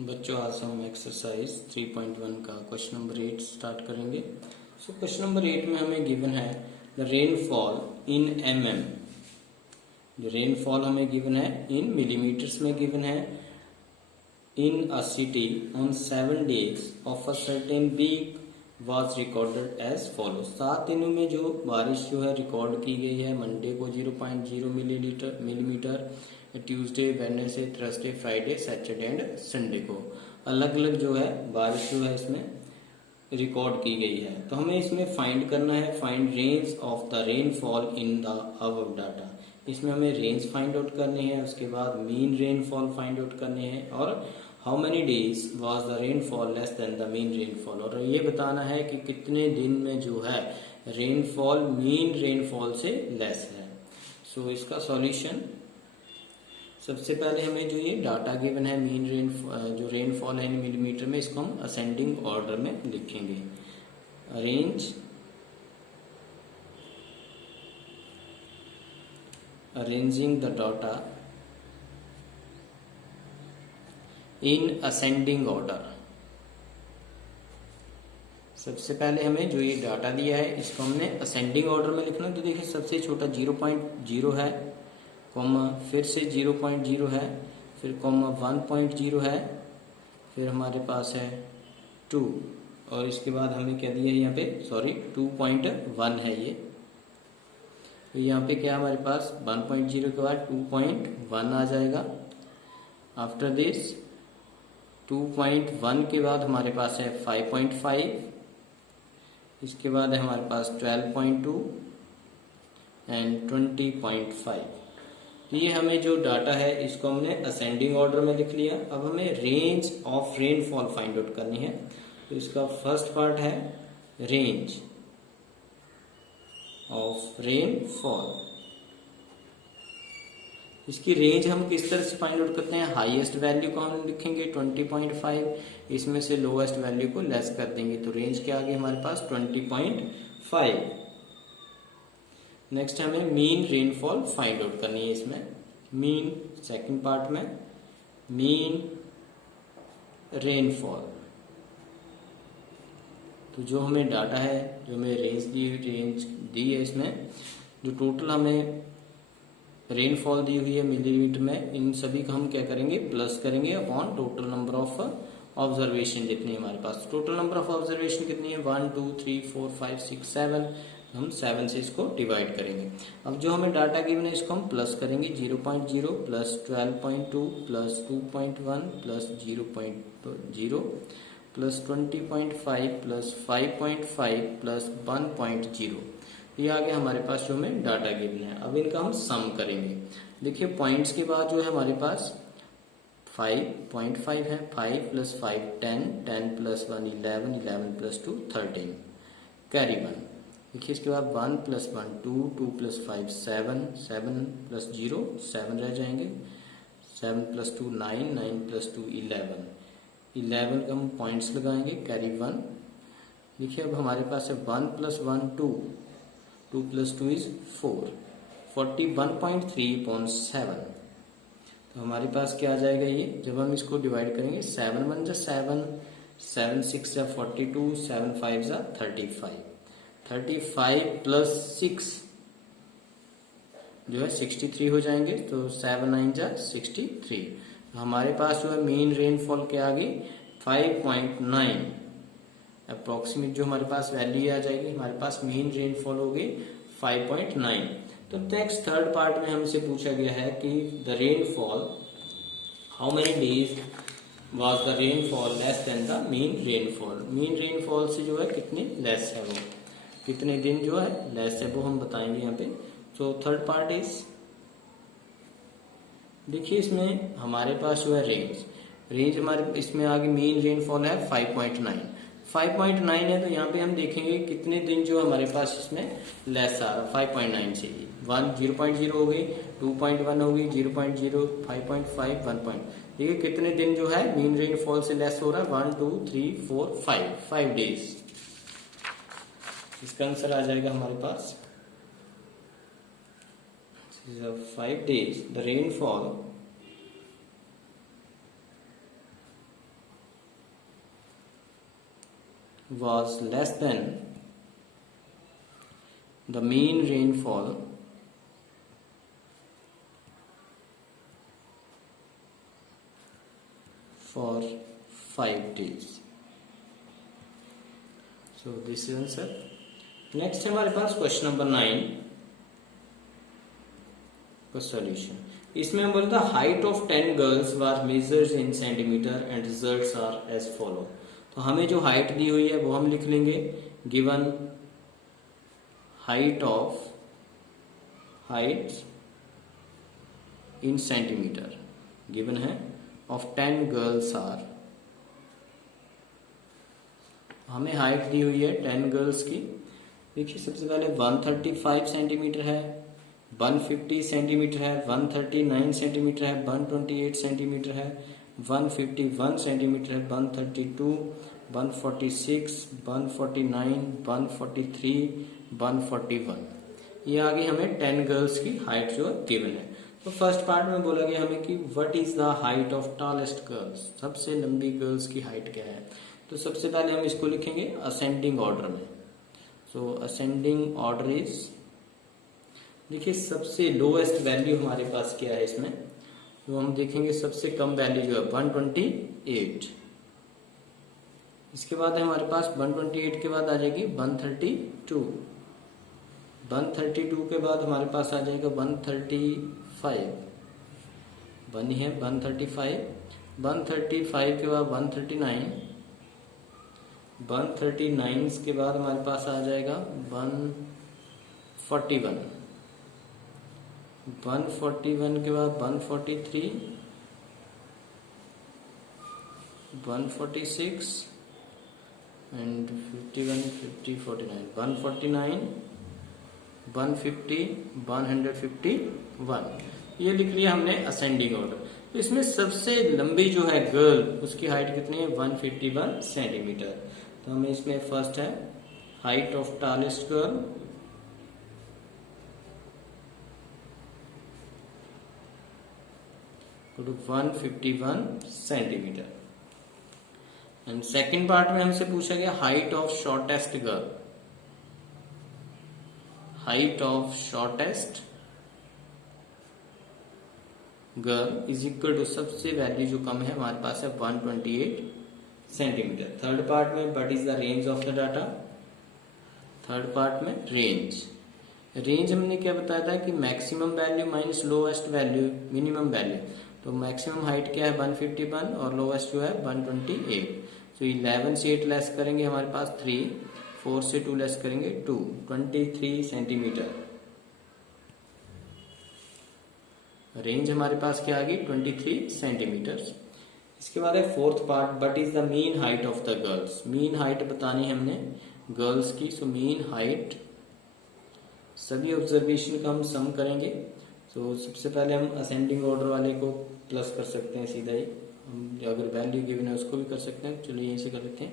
बच्चों आज हम एक्सरसाइज 3.1 का क्वेश्चन नंबर 8 स्टार्ट करेंगे। सो क्वेश्चन नंबर 8 में हमें गिवन है द रेनफॉल इन mm। जो रेनफॉल हमें गिवन है इन मिलीमीटर्स में गिवन है in a city on 7 days of a certain week was recorded as follow. 7 दिनों में जो बारिश जो है रिकॉर्ड की गई है, मंडे को 0.0 millimetre, Tuesday, Wednesday, Thursday, Friday, Saturday and Sunday को अलग अलग जो है बारिश जो है इसमें रिकॉर्ड की गई है। तो हमें इसमें फाइंड करना है, find range of the rainfall in the above data. इसमें हमें रेंज फाइंड आउट करनी है, उसके बाद मीन रेनफॉल फाइंड आउट करनी है और how many days was the rainfall less than the mean rainfall, और ये बताना है कि कितने दिन में जो है रेनफॉल मीन रेनफॉल से लेस है। सो इसका सॉल्यूशन, सबसे पहले हमें जो ये डाटा गिवन है मीन जो रेनफॉल है इन मिलीमीटर में, इसको हम असेंडिंग ऑर्डर में लिखेंगे। Arranging the data in ascending order. सबसे पहले हमें जो ये डाटा दिया है इसको हमने असेंडिंग ऑर्डर में लिखना। तो देखिए सबसे छोटा 0.0 है, कॉमा फिर से 0.0 है, फिर कॉमा 1.0 है, फिर हमारे पास है 2 और इसके बाद हमें क्या दिया है यहाँ पे, सॉरी 2.1 है ये। तो यहाँ पे क्या हमारे पास 1.0 के बाद 2.1 आ जाएगा। आफ्टर दिस 2.1 के बाद हमारे पास है 5.5, इसके बाद है हमारे पास 12.2 एंड 20.5। तो ये हमें जो डाटा है इसको हमने असेंडिंग ऑर्डर में लिख लिया। अब हमें range of rainfall find out करनी है। तो इसका फर्स्ट पार्ट है रेंज ऑफ रेनफॉल। इसकी रेंज हम किस तरह से फाइंड आउट करते हैं, हाईएस्ट वैल्यू को हम लिखेंगे 20.5, इसमें से लोएस्ट वैल्यू को लेस कर देंगे। तो रेंज क्या आ गई हमारे पास 20.5। नेक्स्ट हमें मीन रेनफॉल फाइंड आउट करनी है। इसमें मीन सेकंड पार्ट में मीन रेनफॉल। तो जो हमें डाटा है, जो हमें रेंज दी है, इसमें जो टोटल हमें रेनफॉल दी हुई है मिलीमीटर में, इन सभी का हम क्या करेंगे, प्लस करेंगे upon total number of observation जितनी हमारे पास। टोटल नंबर ऑफ ऑब्जर्वेशन कितनी है 1 2 3 4 5 6 7, हम 7 से इसको डिवाइड करेंगे। अब जो हमें डाटा गिवन है इसको हम प्लस करेंगे, 0.0 plus 12.2 plus 2.1 plus 0.0 plus 20.5 plus 5.5 plus 1.0। ये आ गया हमारे पास जो हमें डाटा गिवन है। अब इनका हम सम करेंगे। देखिए पॉइंट्स के बाद जो है हमारे पास 5.5 है, 5 प्लस 5 10, 10 प्लस 1 11, 11 प्लस 2 13, कैरी 1। देखिए इसके बाद 1 प्लस 1 2, 2 प्लस 5 7, 7 प्लस 0 7 रह जाएंगे, 7 प्लस 2 9, 9 प्लस 2 11, 11 का हम पॉइंट्स लगाएंगे, कैरी 1। देखिए अब हमारे पास है 1 प्लस 1 2, 2 plus 2 is 4, 41.3/7। तो हमारे पास क्या आ जाएगा ये, जब हम इसको डिवाइड करेंगे 7 1 जा 7, 7 6 जा 42, 7 5 जा 35, 35 प्लस 6 जो है 63 हो जाएंगे। तो 7 9 जा 63। तो हमारे पास जो है मीन रेनफॉल क्या आ गई 5.9। अप्रोक्सीमेट जो हमारे पास वैल्यू आ जाएगी, हमारे पास मीन रेनफॉल हो गई 5.9। तो नेक्स्ट थर्ड पार्ट में हमसे पूछा गया है कि the rainfall, how many days was the rainfall less than the mean rainfall. Mean rainfall से जो है कितनी लेस है, वो कितने दिन जो है लेस है वो हम बताएंगे यहाँ पे। तो थर्ड पार्ट इज, देखिए इसमें हमारे पास जो है रेंज हमारे इसमें आगे मीन रेनफॉल है 5.9 है। तो यहाँ पे हम देखेंगे कितने दिन जो हमारे पास इसमें लेस आ रहा है 5.9 से। 1 0.0 हो गई, 2.1 हो गई, 0.0 5.5 1. देखिए कितने दिन जो है मीन रेनफॉल से लेस हो रहा है 1 2 3 4 5 डेज। इसका आंसर आ जाएगा हमारे पास 5 days the rainfall was less than the mean rainfall for 5 days. So this is answer. Next है हमारे पास क्वेश्चन नंबर 9 का सॉल्यूशन. इसमें हम बोलते हैं height of 10 girls were measured in centimetre and results are as follow. तो हमें जो हाइट दी हुई है वो हम लिख लेंगे given height in centimetre given है ऑफ 10 गर्ल्स आर. हमें हाइट दी हुई है 10 गर्ल्स की. देखिए सबसे पहले 135 सेंटीमीटर है, 150 सेंटीमीटर है, 139 सेंटीमीटर है, 128 सेंटीमीटर है, 151 सेंटीमीटर है, 132, 146, 149, 143, 141. ये आगे हमें 10 गर्ल्स की हाइट जो गिवन है. तो फर्स्ट पार्ट में बोला गया हमें कि what is the height of tallest girls. सबसे लंबी गर्ल्स की हाइट क्या है. तो सबसे पहले हम इसको लिखेंगे असेंडिंग ऑर्डर में. सो असेंडिंग ऑर्डर इज, देखिए सबसे लोएस्ट वैल्यू हमारे पास क्या है इसमें, तो हम देखेंगे सबसे कम वैल्यू जो है 128. इसके बाद है हमारे पास 128 के बाद आ जाएगी 132. 132 के बाद हमारे पास आ जाएगा 135. बनी है 135. 135 के बाद 139. 139 के बाद हमारे पास आ जाएगा 141. 141 के बाद 143, 146 एंड 51, 50, 49, 149, 150, 151. ये लिख लिया हमने असेंडिंग ऑर्डर. तो इसमें सबसे लंबी जो है गर्ल उसकी हाइट कितनी है 151 सेंटीमीटर. तो हमें इसमें फर्स्ट है height of tallest girl to 151 centimetre. And second part में हमसे पूछा गया height of shortest girl. Height of shortest girl is equal to सबसे वैल्यू जो कम है हमारे पास है 128 सेंटीमीटर. थर्ड पार्ट में what is the range of the data. Third part में रेंज. रेंज हमने क्या बताया था कि maximum value minus lowest value minimum value. तो मैक्सिमम हाइट क्या है 151 और लोएस्ट जो है 128. तो 11 से 8 लेस करेंगे हमारे पास 3, 4 से 2 लेस करेंगे 2, 23 सेंटीमीटर. रेंज हमारे पास क्या आ गई 23 सेंटीमीटर. इसके बाद है fourth part what is the mean height of the girls. Mean height बतानी है हमने गर्ल्स की. सो मीन हाइट सभी ऑब्जर्वेशन का हम सम करेंगे. तो सबसे पहले हम असेंडिंग ऑर्डर वाले को प्लस कर सकते हैं सीधा ही. हम अगर वैल्यू गिवन है उसको भी कर सकते हैं. चलिए यहीं से कर लेते हैं.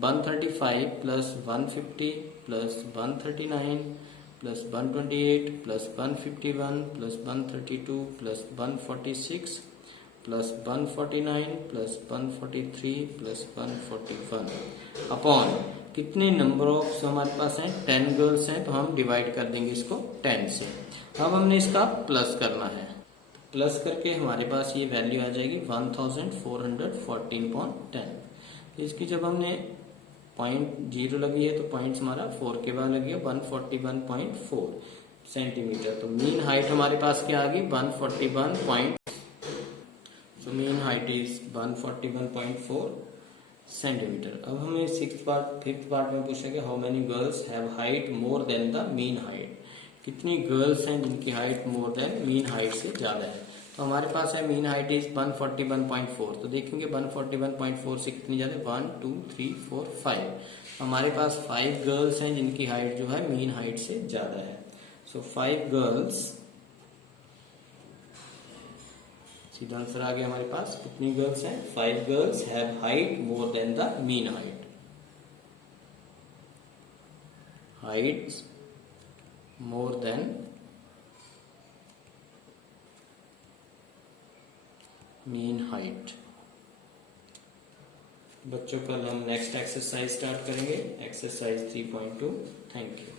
135 plus 150 plus 139 plus 128 plus 151 plus 132 plus 146 plus 149 plus 143 plus 141 upon कितने नंबर ऑफ हमारे पास हैं 10 गर्ल्स हैं. तो हम डिवाइड कर देंगे इसको 10 से. अब हमने इसका प्लस करना है. प्लस करके हमारे पास ये वैल्यू आ जाएगी 1414.10. इसकी जब हमने पॉइंट 0 लगी है तो पॉइंट्स हमारा 4 के बाद लगी है 141.4 सेंटीमीटर. तो मीन हाइट हमारे पास क्या आ गई 141. So mean height is 141.4 centimetre. अब हमें फिफ्थ पार्ट में पूछेगा how many girls have height more than the mean height. कितनी गर्ल्स हैं जिनकी height more than mean height से ज्यादा है. तो हमारे पास है मीन हाइट इज 141.4. तो देखेंगे 141.4 से कितनी ज्यादा 1 2 3 4 5. हमारे पास 5 गर्ल्स हैं जिनकी हाइट जो है मीन हाइट से ज्यादा है. सो 5 गर्ल्स, सीधा आंसर आ गया हमारे पास. कितनी गर्ल्स हैं 5 girls have height more than the mean height. Heights more than mean height. बच्चों कल हम नेक्स्ट एक्सरसाइज स्टार्ट करेंगे, एक्सरसाइज 3.2। Thank you.